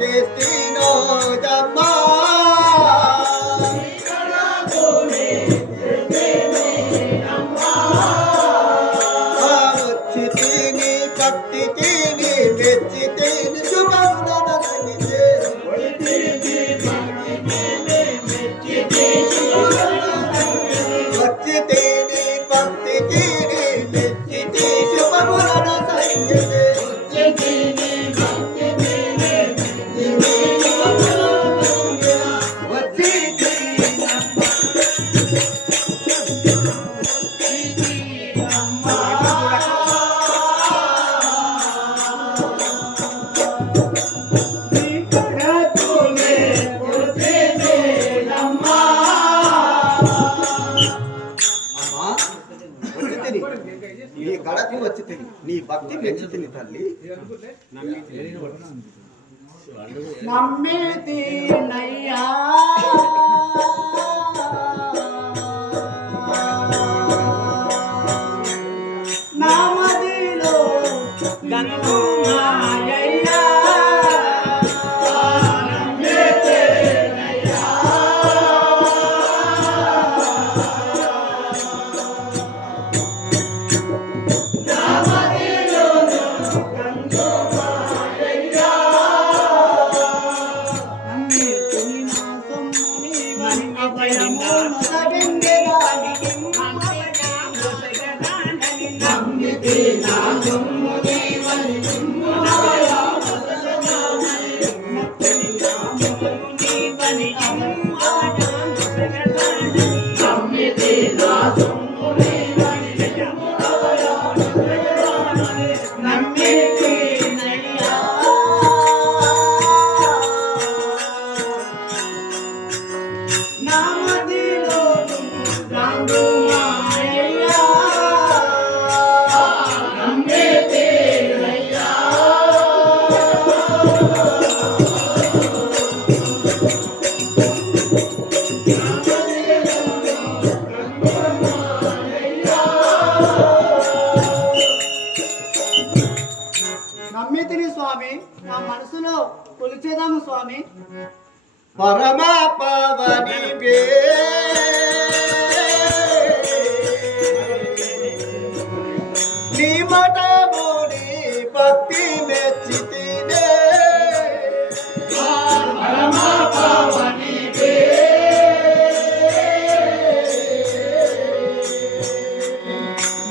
చేసినోదమ్మా వచ్చి తిని భక్తి తిని మెచ్చి తిని శుభందన వచ్చి తిని భక్తి తిని మెచ్చి శుభమున సంగీతే నీ గడపి వచ్చి తిని నీ భక్తి మెచ్చి తిని తల్లి నమ్మితినయ్యా నామదిలో గంగు మాయయ్యా నమ్మితిని స్వామి, నా మనసులో కొలిచేదాము స్వామి. పరమ పవని నీ మఠముని భక్తి మెచ్చి తినే పరమ పవని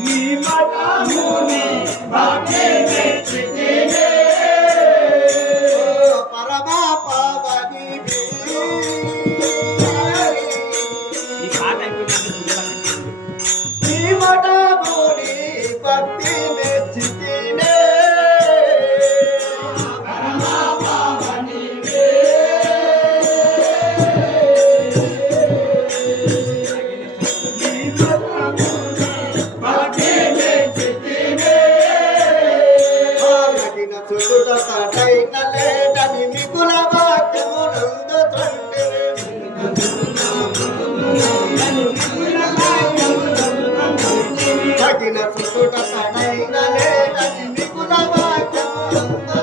నీ మఠముని భక్తి మెచ్చి తినే పరమ పవని నీ మఠముని భక్తి మెచ్చి తినే పరమ పవని లేదని మిగుల వాక్యమునందు తగిన సుతుట తడైన లేదని మిగుల వాక్యమునందు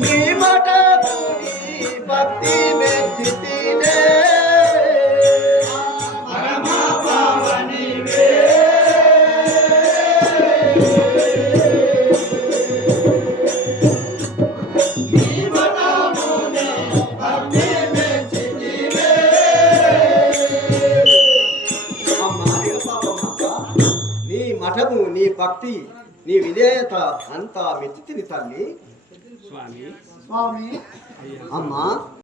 నీ మాట భక్తి మెచ్చి తినే పరమ పవని నీ మఠము నీ భక్తి నీ విధేయత అంతా మెచ్చి తిని తల్లి స్వామి అమ్మా.